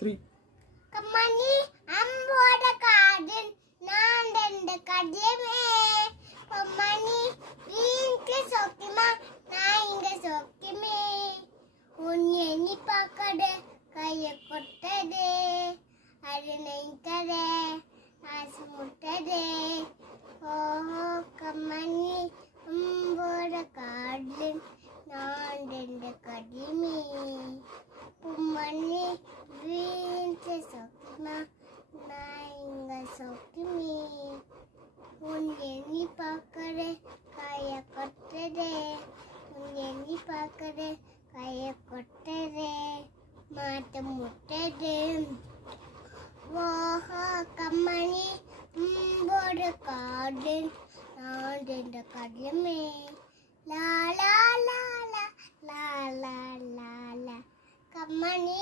3. கம்மணி அம்போட காதல் நான் ரெண்டு கடியமே கம்மணி வீட்டுல சொக்கிமா நான் இங்க சொக்கிமே உன் எண்ணி பார்க்கடு கைய கொட்டது அது நெய்ததே ஆசை முட்டதே ஓஹோ கம்மணி அம்போட காதல் நான் ரெண்டு கடியமே உம்மணி வீட்டு சொக்கிமா நான் இங்க சொக்கிமே உன் எண்ணி பார்க்கற கைய கொட்டதே உன் எண்ணி பார்க்கற கைய கொட்டதே மாட்ட முட்டது ஓஹோ கம்மணி உம்போட காடு நான் ரெண்டு கடலுமே லா லா லா லா லா லா லா லா கம்மணி